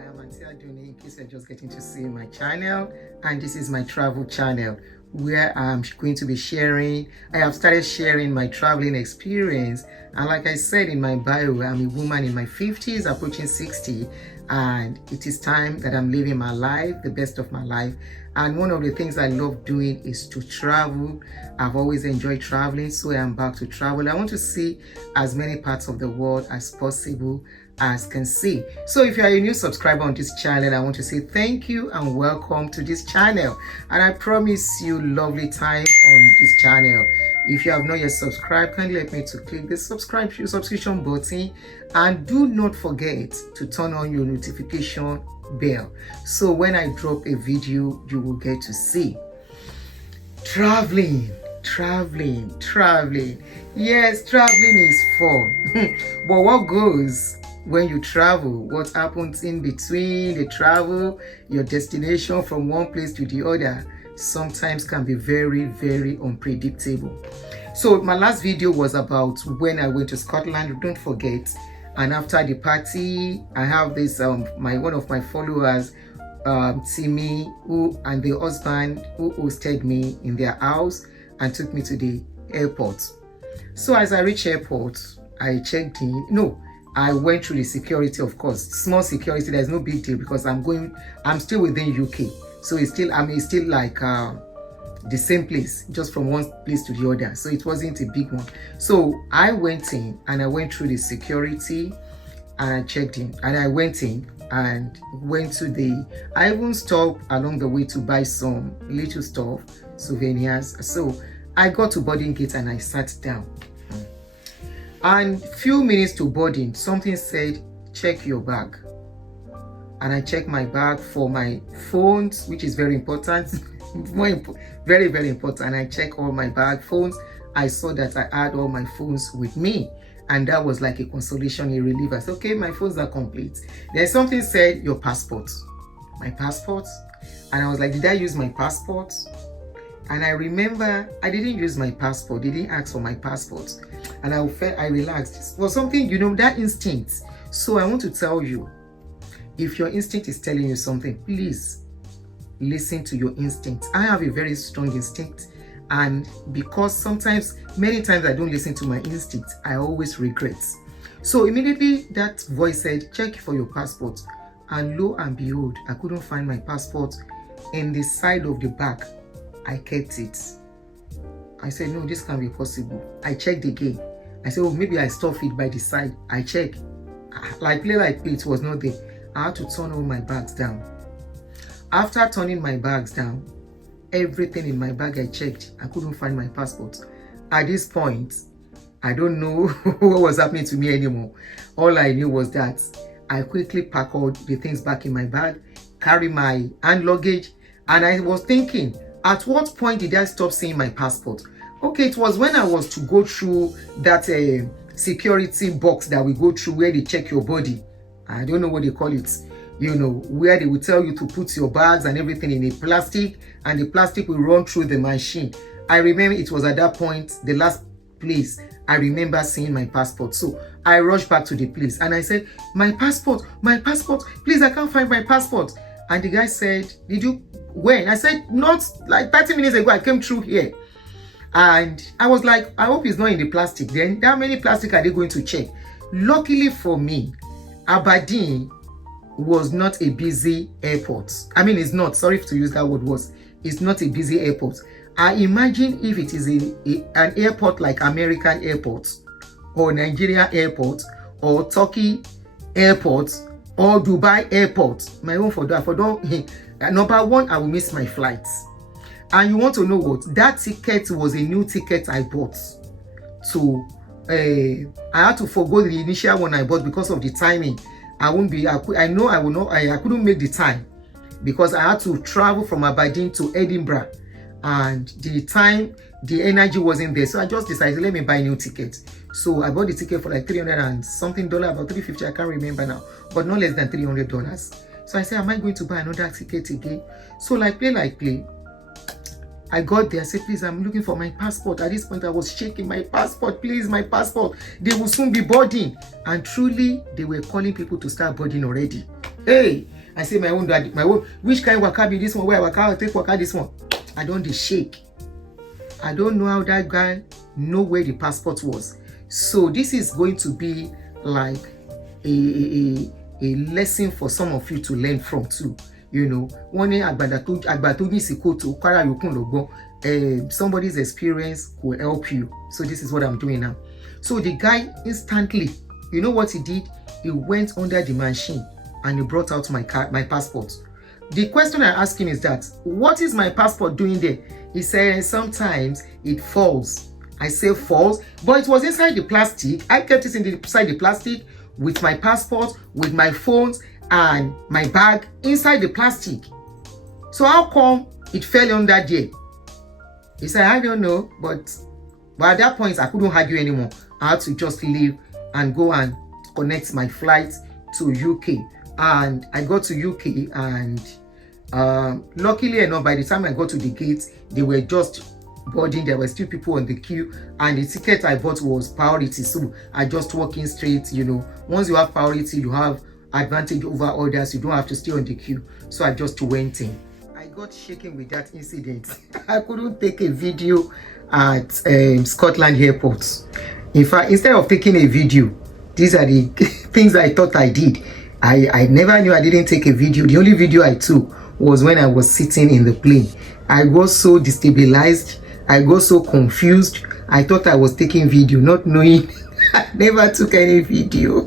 I am Auntie Aduni, in case you're just getting to see my channel, and this is my travel channel where I'm going to be sharing. I have started sharing my traveling experience, and like I said in my bio, I'm a woman in my 50s approaching 60, and it is time that I'm living my life, the best of my life. And one of the things I love doing is to travel. I've always enjoyed traveling, so I'm back to travel. I want to see as many parts of the world as possible as can see. So if you are a new subscriber on this channel, I want to say thank you and welcome to this channel. And I promise you lovely time on this channel. If you have not yet subscribed, kindly let me to click the subscription button, and do not forget to turn on your notification bell, so when I drop a video you will get to see. Traveling. Yes, traveling is fun. But what goes when you travel? What happens in between the travel, your destination from one place to the other, sometimes can be very, very unpredictable. So my last video was about when I went to Scotland, don't forget. And after the party, I have this one of my followers, Timmy, and the husband who hosted me in their house and took me to the airport. So as I reached airport, I checked in. No, I went through the security, of course, small security. There's no big deal because I'm still within UK, so it's still like the same place, just from one place to the other, so it wasn't a big one. So I went in and I went through the security and I checked in, and I went in and went to I even stopped along the way to buy some little stuff, souvenirs. So I got to boarding gate and I sat down, and few minutes to boarding, something said check your bag. And I checked my bag for my phones, which is very important. Very, very important. I checked all my phones. I saw that I had all my phones with me, and that was like a consolation, a relief. I said, okay, my phones are complete. Then something said your passport. My passport. And I was like, did I use my passport? And I remember I didn't use my passport. They didn't ask for my passport. And I relaxed. It was something, that instinct. So I want to tell you, if your instinct is telling you something, please listen to your instinct. I have a very strong instinct, and because many times I don't listen to my instinct, I always regret. So immediately that voice said, check for your passport. And lo and behold, I couldn't find my passport in the side of the bag. I kept it. I said, no, this can't be possible. I checked again. I said, oh, maybe I stuffed it by the side. I checked. Like play, it was not there. I had to turn all my bags down. After turning my bags down, everything in my bag I checked, I couldn't find my passport. At this point, I don't know what was happening to me anymore. All I knew was that I quickly packed all the things back in my bag, carry my hand luggage, and I was thinking, at what point did I stop seeing my passport? Okay, it was when I was to go through that security box that we go through where they check your body. I don't know what they call it, where they will tell you to put your bags and everything in a plastic, and the plastic will run through the machine. I remember it was at that point, the last place I remember seeing my passport. So I rushed back to the place and I said, my passport, please, I can't find my passport. And the guy said, did you, when? I said, not like 30 minutes ago, I came through here. And I was like, I hope it's not in the plastic. Then how many plastic are they going to check? Luckily for me, Aberdeen was not a busy airport. I mean, it's not, sorry to use that word, it's not a busy airport. I imagine if it is an airport like American airport, or Nigeria airport, or Turkey airport, or Dubai airport, my own for that, number one, I will miss my flights. And you want to know what? That ticket was a new ticket I bought. So I had to forgo the initial one I bought because of the timing. I couldn't make the time because I had to travel from Aberdeen to Edinburgh, and the energy wasn't there. So I just decided, let me buy a new ticket. So I bought the ticket for like $300 and something, about $350, I can't remember now, but not less than $300. So I said, am I going to buy another ticket again? So like play, I got there, I said, please, I'm looking for my passport. At this point, I was shaking, my passport, please, my passport. They will soon be boarding. And truly, they were calling people to start boarding already. Hey, I say my own daddy, my own, which kind of waka be this one? Where waka, I'll take waka this one. I don't dey shake. I don't know how that guy know where the passport was. So this is going to be like a lesson for some of you to learn from too. You know, somebody's experience will help you. So this is what I'm doing now. So the guy instantly, you know what he did? He went under the machine and he brought out my passport. The question I asked him is that, what is my passport doing there? He said, sometimes it falls. I say falls, but it was inside the plastic. I kept it inside the plastic with my passport, with my phones, and my bag inside the plastic. So how come it fell under there? He said, I don't know, but at that point, I couldn't argue anymore. I had to just leave and go and connect my flight to UK. And I got to UK, and luckily enough, by the time I got to the gate, they were just boarding. There were still people on the queue, and the ticket I bought was priority. So I just walk in straight. You know, once you have priority, you have advantage over others. You don't have to stay on the queue. So I just went in. I got shaken with that incident. I couldn't take a video at Scotland airport. In fact, instead of taking a video, these are the things I thought I did. I never knew I didn't take a video. The only video I took was when I was sitting in the plane. I was so destabilized. I got so confused. I thought I was taking video, not knowing I never took any video.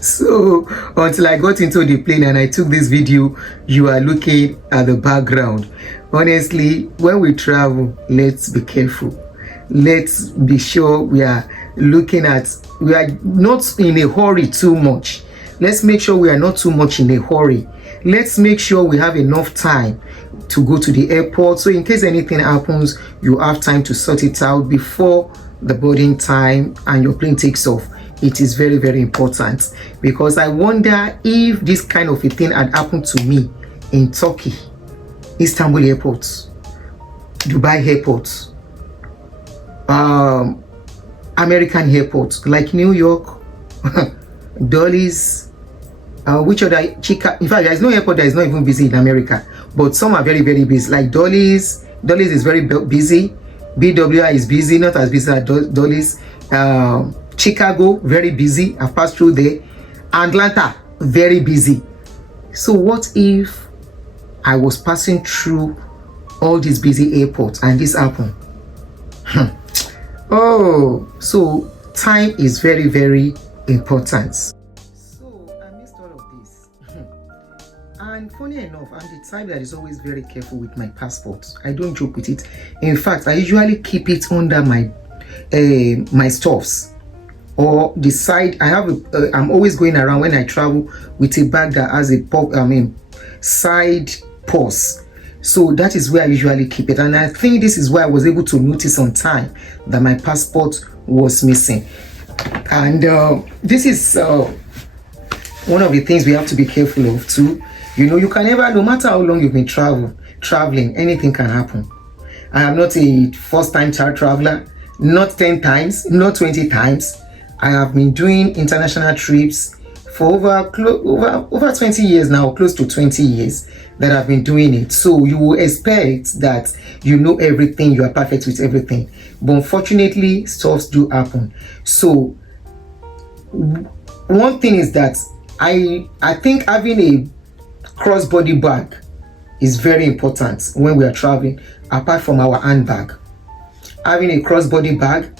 So until I got into the plane and I took this video, you are looking at the background. Honestly, when we travel, let's be careful. Let's be sure we are not in a hurry too much. Let's make sure we are not too much in a hurry. Let's make sure we have enough time to go to the airport. So in case anything happens, you have time to sort it out before the boarding time and your plane takes off. It is very, very important, because I wonder if this kind of a thing had happened to me in Turkey, Istanbul airport, Dubai airport, American airport like New York, Dulles, which other Chicago. In fact, there is no airport that is not even busy in America, but some are very, very busy. Like Dulles is very busy. BWI is busy, not as busy as Dulles. Chicago, very busy. I've passed through there. Atlanta, very busy. So what if I was passing through all these busy airports and this happened? Oh, so time is very, very important. So I missed all of this. And funny enough, I'm the type that is always very careful with my passport. I don't joke with it. In fact, I usually keep it under my my stuffs, or the side. I'm always going around when I travel with a bag that has a side purse. So that is where I usually keep it. And I think this is why I was able to notice on time that my passport was missing. And this is one of the things we have to be careful of too. You know, you can never, no matter how long you've been traveling, anything can happen. I am not a first-time traveler, not 10 times, not 20 times. I have been doing international trips for over 20 years now, close to 20 years that I've been doing it. So you will expect that you know everything, you are perfect with everything. But unfortunately, stuff do happen. So one thing is that I think having a crossbody bag is very important when we are traveling, apart from our handbag. Having a crossbody bag,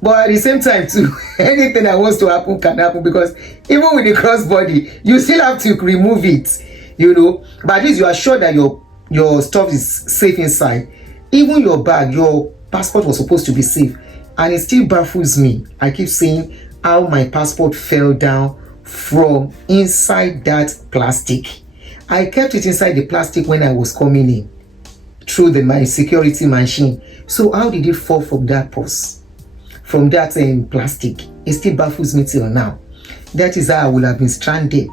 but at the same time too, anything that wants to happen can happen, because even with the crossbody, you still have to remove it, you know. But at least you are sure that your stuff is safe inside. Even your bag, your passport was supposed to be safe, and it still baffles me. I keep saying how my passport fell down from inside that plastic. I kept it inside the plastic when I was coming in through my security machine. So how did it fall from that purse, from that plastic? It still baffles me till now. That is how I would have been stranded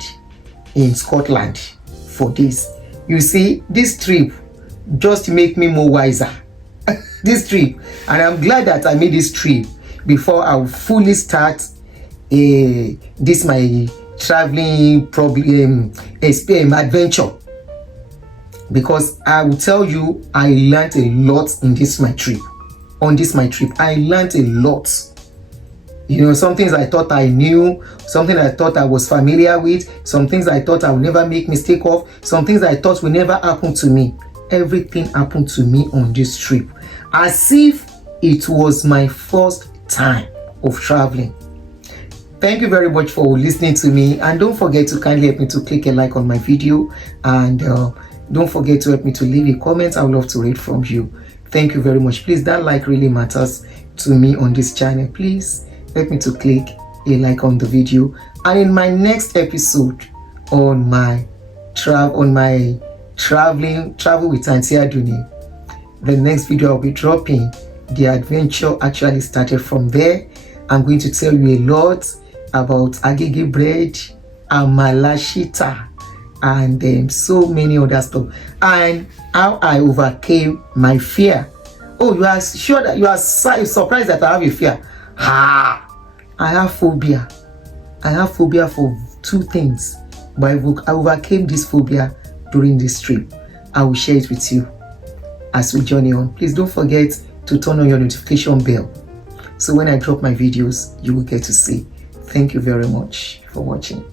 in Scotland for this. You see, this trip just make me more wiser. This trip, and I'm glad that I made this trip before I will fully start this my traveling problem adventure, because I will tell you, I learned a lot in this my trip. On this my trip, I learned a lot. You know, some things I thought I knew, something I thought I was familiar with, some things I thought I would never make mistake of, some things I thought would never happen to me. Everything happened to me on this trip, as if it was my first time of traveling. Thank you very much for listening to me, and don't forget to kindly help me to click a like on my video, and don't forget to help me to leave a comment. I would love to read from you. Thank you very much. Please, that like really matters to me on this channel. Please help me to click a like on the video, and in my next episode on my travel with Auntie Aduni, the next video I'll be dropping, the adventure actually started from there. I'm going to tell you a lot about agege bread, amalashita, and so many other stuff, and how I overcame my fear. Oh, you are sure that you are surprised that I have a fear? I have phobia. I have phobia for two things, but I overcame this phobia during this trip. I will share it with you as we journey on. Please don't forget to turn on your notification bell, so when I drop my videos, you will get to see. Thank you very much for watching.